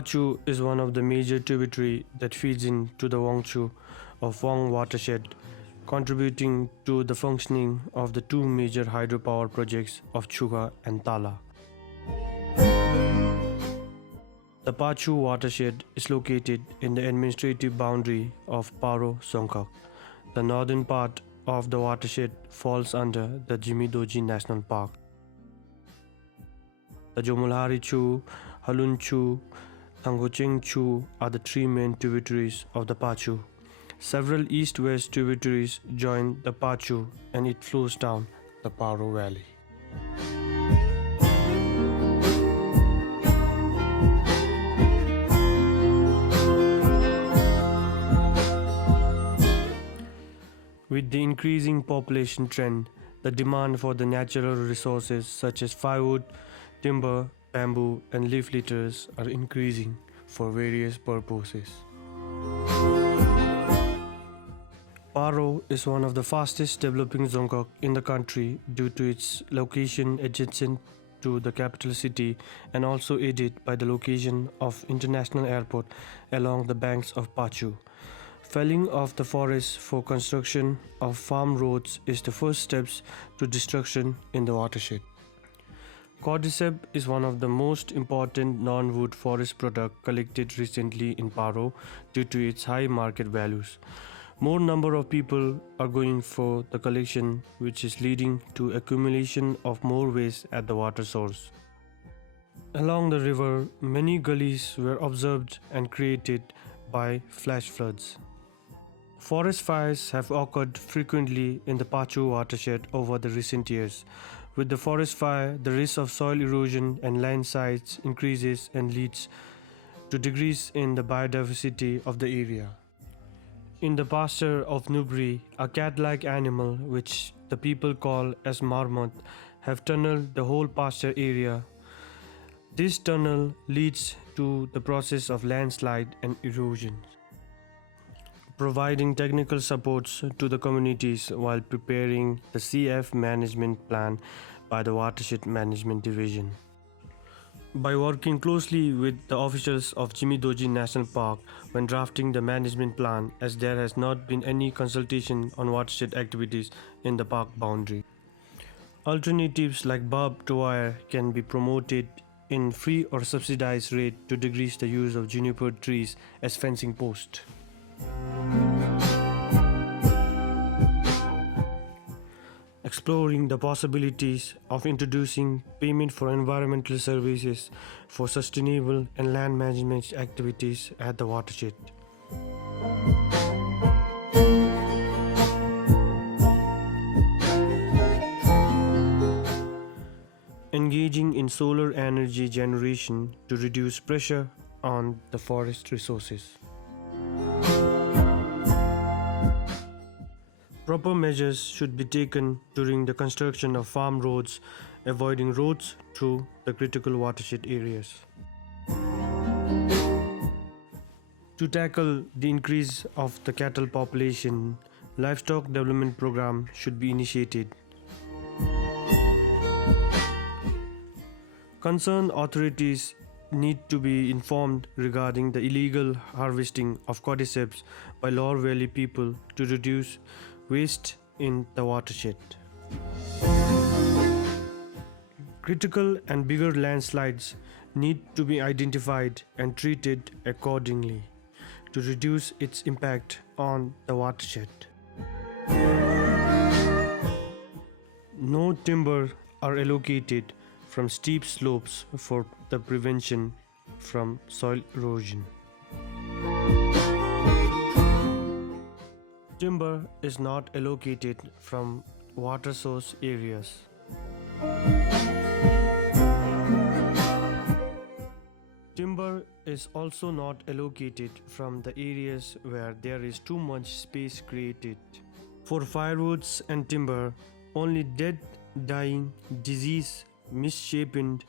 Pachhu is one of the major tributaries that feeds into the Wangchu of Wang Watershed, contributing to the functioning of the two major hydropower projects of Chugha and Tala. The Pachhu Watershed is located in the administrative boundary of Paro Songkhak. The northern part of the watershed falls under the Jimidoji National Park. The Jomulhari Chu, Halun Chu, Thangocheng Chu are the three main tributaries of the Pachhu. Several east-west tributaries join the Pachhu and it flows down the Paro Valley. With the increasing population trend, the demand for the natural resources such as firewood, timber, bamboo and leaf litters are increasing for various purposes. Paro is one of the fastest developing Dzongkhag in the country due to its location adjacent to the capital city and also aided by the location of international airport along the banks of Pachhu. Felling of the forests for construction of farm roads is the first steps to destruction in the watershed. Cordyceps is one of the most important non-wood forest product collected recently in Paro due to its high market values. More number of people are going for the collection, which is leading to accumulation of more waste at the water source. Along the river, many gullies were observed and created by flash floods. Forest fires have occurred frequently in the Pachhu watershed over the recent years. With the forest fire, the risk of soil erosion and landslides increases and leads to decrease in the biodiversity of the area. In the pasture of Nubri, a cat-like animal, which the people call as marmot, have tunneled the whole pasture area. This tunnel leads to the process of landslide and erosion, providing technical supports to the communities while preparing the CF management plan by the Watershed Management Division. By working closely with the officials of Jimidoji National Park when drafting the management plan, as there has not been any consultation on watershed activities in the park boundary. Alternatives like barbed wire can be promoted in free or subsidized rate to decrease the use of juniper trees as fencing posts. Exploring the possibilities of introducing payment for environmental services for sustainable and land management activities at the watershed. Engaging in solar energy generation to reduce pressure on the forest resources. Proper measures should be taken during the construction of farm roads, avoiding roads through the critical watershed areas. To tackle the increase of the cattle population, livestock development program should be initiated. Concerned authorities need to be informed regarding the illegal harvesting of cordyceps by Lower Valley people to reduce waste in the watershed. Critical and bigger landslides need to be identified and treated accordingly to reduce its impact on the watershed. No timber are allocated from steep slopes for the prevention from soil erosion. Timber is not allocated from water source areas. Timber is also not allocated from the areas where there is too much space created. For firewoods and timber, only dead, dying, disease, misshapen,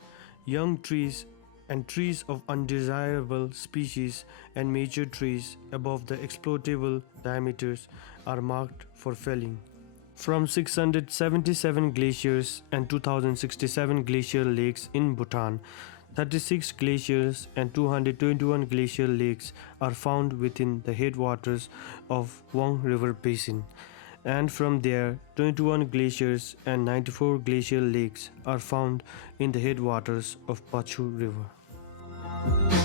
young trees and trees of undesirable species and mature trees above the exploitable diameters are marked for felling. From 677 glaciers and 2067 glacial lakes in Bhutan, 36 glaciers and 221 glacial lakes are found within the headwaters of Wang River Basin, and from there 21 glaciers and 94 glacial lakes are found in the headwaters of Pachhu River.